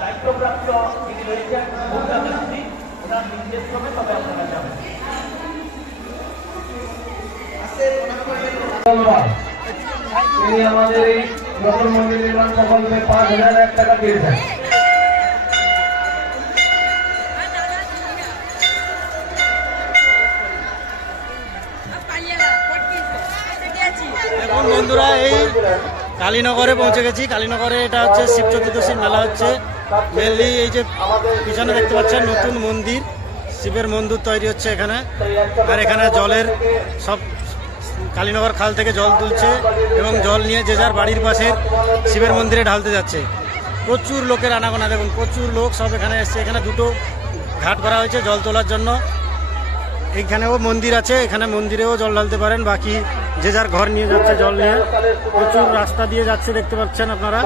দায়িত্বপ্রাপ্ত যিনি রয়েছেন মহিলামিস্ত্রি ওনার নির্দেশ ক্রমে তবে আপনারা যাবেন। তিনি আমাদের এই নতুন মন্দির নির্মাণ প্রকল্পে 5,001 টাকা দিয়েছেন। এখন বন্ধুরা এই কালীনগরে পৌঁছে গেছি। কালীনগরে এটা হচ্ছে শিব চতুর্দশীর মেলা হচ্ছে। মেনলি এই যে পিছনে দেখতে পাচ্ছেন নতুন মন্দির, শিবের মন্দির তৈরি হচ্ছে এখানে। আর এখানে জলের সব কালীনগর খাল থেকে জল তুলছে এবং জল নিয়ে যে যার বাড়ির পাশের শিবের মন্দিরে ঢালতে যাচ্ছে। প্রচুর লোকের আনাগোনা, দেখুন প্রচুর লোক সব এখানে এসছে। এখানে দুটো ঘাট করা হয়েছে জল তোলার জন্য। এইখানেও মন্দির আছে, এখানে মন্দিরেও জল ঢালতে পারেন। বাকি যে যার ঘর নিয়ে যাচ্ছে জল নিয়ে। প্রচুর রাস্তা দিয়ে যাচ্ছে দেখতে পাচ্ছেন আপনারা।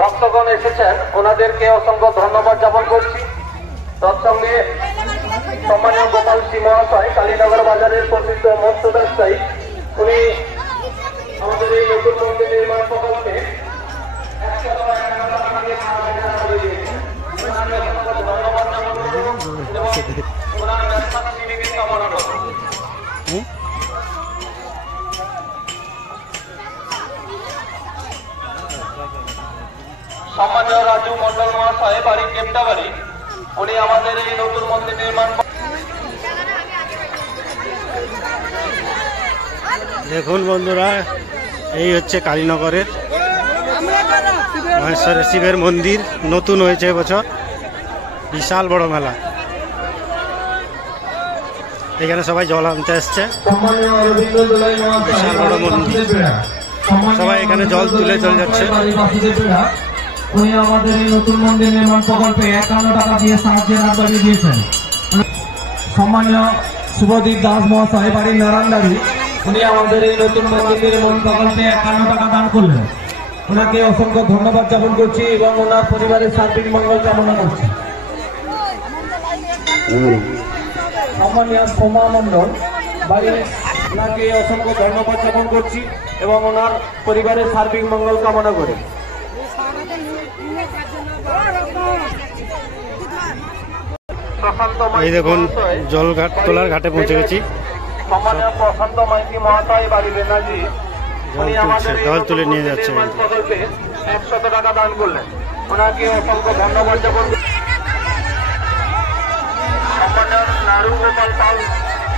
ভক্তগণ এসেছেন, ওনাদেরকে অসংখ্য ধন্যবাদ জ্ঞাপন করছি। তৎসঙ্গে সম্মানীয় গোপাল সিং মহাশয়, কালীনগর বাজারের প্রসিদ্ধ মৎস্য ব্যবসায়ী, উনি আমাদের এই নতুন মন্দির নির্মাণ প্রকল্পে সম্মানীয় রাজু মন্ডল মহাশয়, বাড়ি কেপটাবাড়ি, উনি আমাদের এই নতুন মন্দির নির্মাণ। দেখুন বন্ধুরা, এই হচ্ছে কালীনগরের মহেশ্বরের শিবের মন্দির। নতুন হয়েছে এবছর, বিশাল বড় মেলা। এখানে সবাই জল আনতে আসছে। বিশাল বড় মন্দির, সবাই এখানে জল তুলে চলে যাচ্ছে। উনি আমাদের এই নতুন মন্দির নির্মাণ প্রকল্পে 51 টাকা দিয়ে সাহায্যের হাত বাড়িয়ে দিয়েছেন। সম্মানীয় শুভদীপ দাস মহাশয়, বাড়ি নারায়ণদারি, উনি আমাদের এই নতুন মন্দির নির্মাণ প্রকল্পে 51 টাকা দান করলেন। ওনাকে অসংখ্য ধন্যবাদ জ্ঞাপন করছি এবং ওনার পরিবারের সার্বিক মঙ্গল কামনা করছি। সম্মানীয় সোমা মন্ডল, বাড়ি, ওনাকে অসংখ্য ধন্যবাদ জ্ঞাপন করছি এবং ওনার পরিবারের সার্বিক মঙ্গল কামনা করি। এই দেখুন জল ঘাট তোলার ঘাটে পৌঁছে গেছি। সম্মানীয় প্রশান্ত মাইতি মহাশয়, বাড়ি বেনাজি, উনি আমাদের জল তুলে নিয়ে যাচ্ছে। 100 টাকা দান করলেন, ওনাকে অসংখ্য ধন্যবাদ জ্ঞাপন করছি। সম্মানীয় নারুগোপাল পাল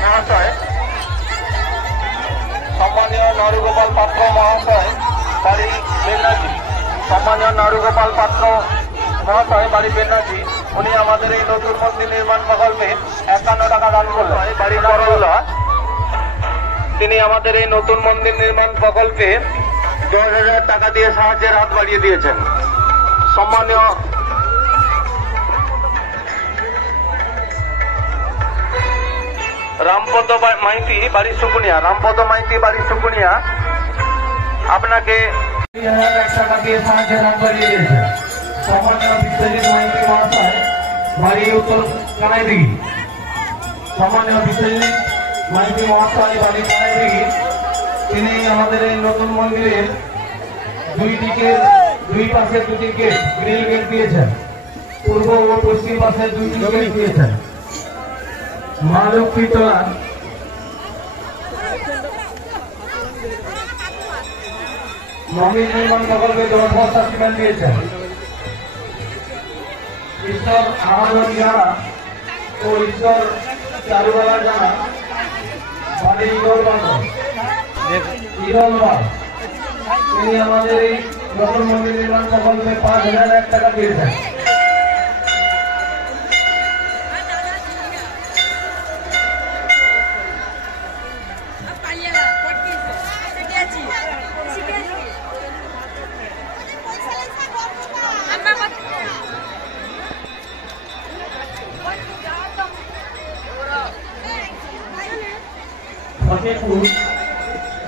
মহাশয়, সম্মানীয় নারুগোপাল পাত্র মহাশয়, বাড়ি গোপাল পাত্র মহাশয় বাড়ি বেনাজি, উনি আমাদের এই নতুন মন্দির নির্মাণ প্রকল্পে 51 টাকা দান করলেন। বাড়ি করলা, তিনি আমাদের এই নতুন মন্দির নির্মাণ প্রকল্পে 10,000 টাকা দিয়ে সাহায্যের হাত বাড়িয়ে দিয়েছেন। সম্মানীয় রামপদ মাইতি বাড়ি সুকুনিয়া, আপনাকে 1,000 টাকা দিয়ে সাহায্যের হাত বাড়িয়ে দিয়েছেন। সম্মানীয় বিশ্বজিৎ মাইতি মহাশয় বাড়ি উত্তর কানাইদিঘি, তিনি আমাদের এই নতুন মন্দিরের দুই পাশে দুটি গেট, গ্রিল গেট দিয়েছেন। পূর্ব ও পশ্চিম পাশে দুইটি গেট দিয়েছেন। মা লক্ষ্মী তোলা মন্দির নির্মাণ প্রকল্পে 10 বস্তা সিমেন্ট দিয়েছেন। ঈশ্বর আমাজন জানা ও ঈশ্বর চারুবালা জানা বাড়ি তিনি আমাদের এই নতুন মন্দির নির্মাণ প্রকল্পে 5,001 টাকা দিয়েছেন।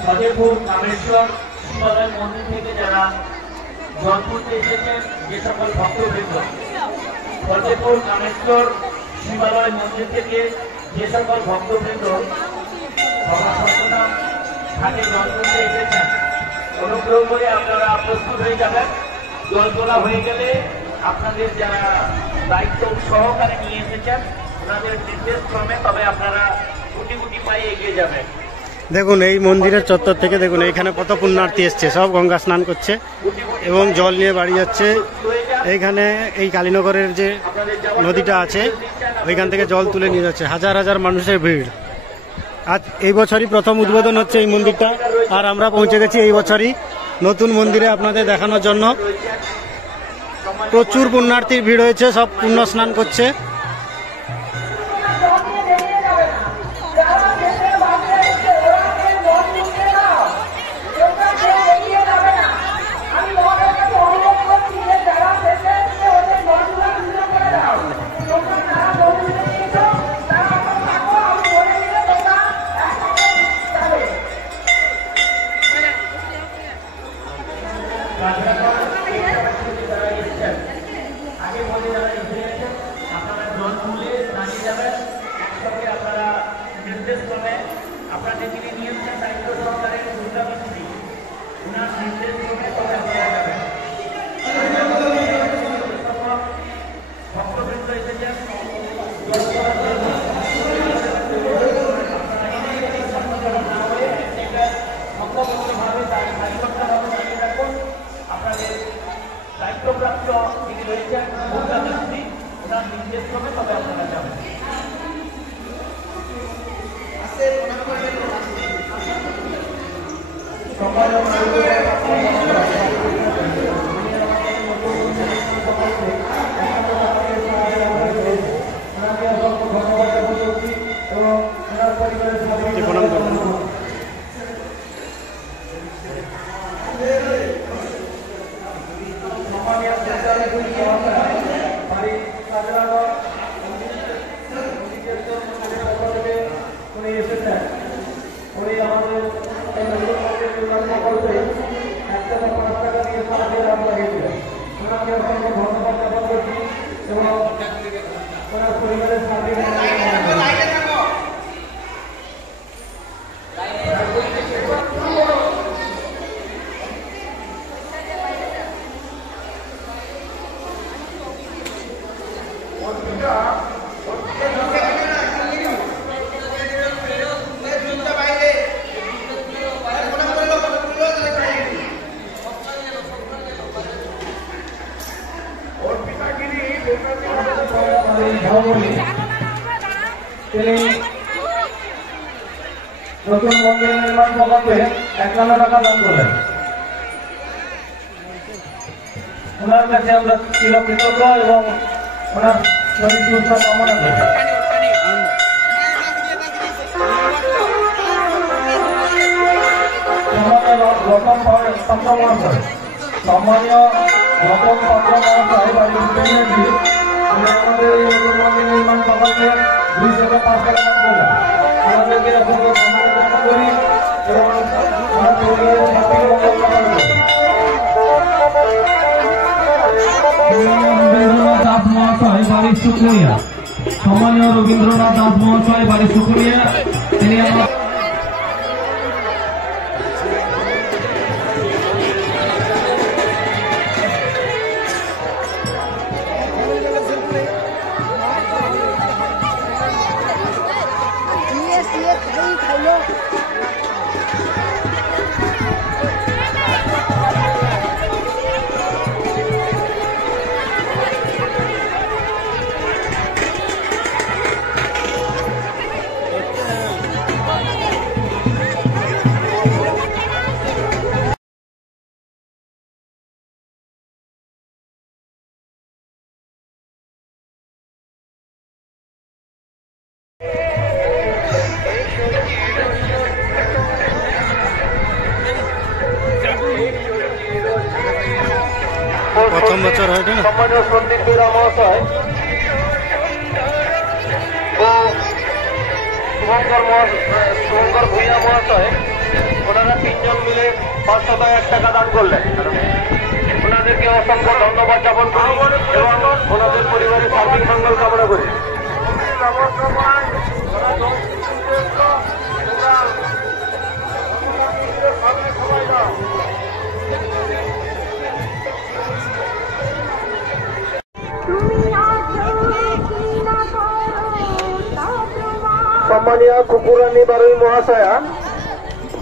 ফতেপুর কামেশ্বর শিবালয় মন্দির থেকে যারা জল তুলতে এসেছেন, যে সকল ভক্তবৃন্দ, ফতেপুর কামেশ্বর শিবালয় মন্দির থেকে যে সকল ভক্তবৃন্দ ঘাটে জল তুলতে এসেছেন, অনুগ্রহ করে আপনারা প্রস্তুত হয়ে যাবেন। জল তোলা হয়ে গেলে আপনাদের যারা দায়িত্ব সহকারে নিয়ে এসেছেন ওনাদের নির্দেশ ক্রমে তবে আপনারা গুটি গুটি পায়ে এগিয়ে যাবেন। দেখুন এই মন্দিরের চত্বর থেকে দেখুন এইখানে কত পুণ্যার্থী এসছে, সব গঙ্গা স্নান করছে এবং জল নিয়ে বাড়ি যাচ্ছে। এইখানে এই কালীনগরের যে নদীটা আছে ওইখান থেকে জল তুলে নিয়ে যাচ্ছে, হাজার হাজার মানুষের ভিড়। আজ এই বছরই প্রথম উদ্বোধন হচ্ছে এই মন্দিরটা, আর আমরা পৌঁছে গেছি এই বছরই নতুন মন্দিরে আপনাদের দেখানোর জন্য। প্রচুর পুণ্যার্থীর ভিড় হয়েছে, সব পুণ্য স্নান করছে। দায়িত্বপ্রাপ্ত যিনি রয়েছেন মুখ্যমন্ত্রী, ওনার নির্দেশ ক্রমে তবে আপনারা যাবেন। নতুন মন্দির নির্মাণ প্রকল্পে 51 টাকা দান করলেন। ওনার কাছে আমরা চিরকৃতজ্ঞ এবং ওনার শরীর সুস্থ কামনা করি। সম্মানীয় রতন পাত্র মহাশয় বাড়ি আমাদের এই নতুন মন্দির নির্মাণ প্রকল্পে 2 থেকে 5 লাখ টাকা করলেন। ওনাদেরকে অসংখ্য সম্মান করি এবং ওনার পরিবারের সবাইকে মঙ্গল কামনা করি। রবীন্দ্রনাথ দাস মহাশয় বাড়ি শুক্রিয়া। সম্মানীয় রবীন্দ্রনাথ দাস মহাশয় বাড়ি শুক্রিয়া। তিনি আমার প্রথম বছর হয় না সম্মানীয় সন্দীপ বেরা মহাশয় ও শুভঙ্কর ভূঁইয়া মহাশয় ওনারা 3 জন মিলে 501 টাকা দান করলেন। ওনাদেরকে অসংখ্য ধন্যবাদ জ্ঞাপন করি এবং ওনাদের পরিবারের সার্বিক মঙ্গল কামনা করি। সম্মানীয় কুকুরানী বারুই মহাশয়া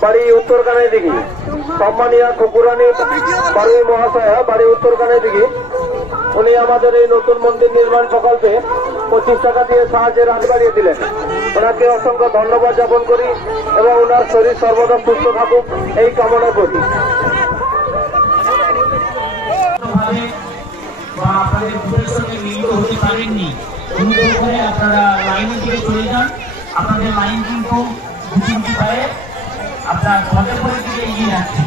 বাড়ি উত্তরকানাই দিঘি। সম্মানীয় কুকুরানী বারুই মহাশয়া বাড়ি উত্তরকানাই দিঘি। উনি আমাদের এই নতুন মন্দির নির্মাণ প্রকল্পে 25 টাকা দিয়ে সাহায্যের হাত বাড়িয়ে দিলেন। ওনাকে অসংখ্য ধন্যবাদ জ্ঞাপন করি এবং ওনার শরীর সর্বদা সুস্থ থাকুক এই কামনা করি। আপনাদের গ্রুপের সঙ্গে মিলিত হতে পারেননি, অনুগ্রহ করে আপনারা লাইনের দিকে চলে যান। আপনাদের লাইন কিন্তু দুটি পায়ে আপনার ঘরের পরের দিকে এগিয়ে যাচ্ছে।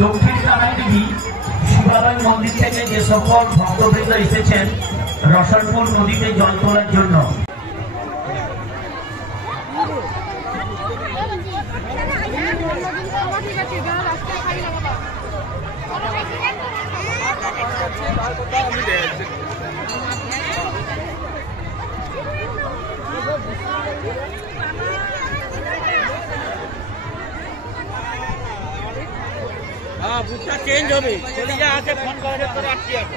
দক্ষিণ কানাইদিঘি শিবালয় মন্দির থেকে যে সকল ভক্তবৃন্দ এসেছেন রসনপুর নদীতে জল তোলার জন্য, বুকটা চেঞ্জ হবে, চলে যা আছে ফোন করে করে আসছি আছে।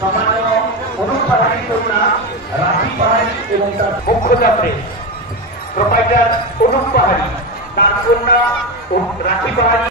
সম্মানীয় অনুপ পাহাড়ি কন্যা রাখি পাহাড়ি এবং তার মুখ্যতা প্রেস প্রোপাইটার অনুপ পাহাড়ি, তার কন্যা রাখি পাহাড়ি।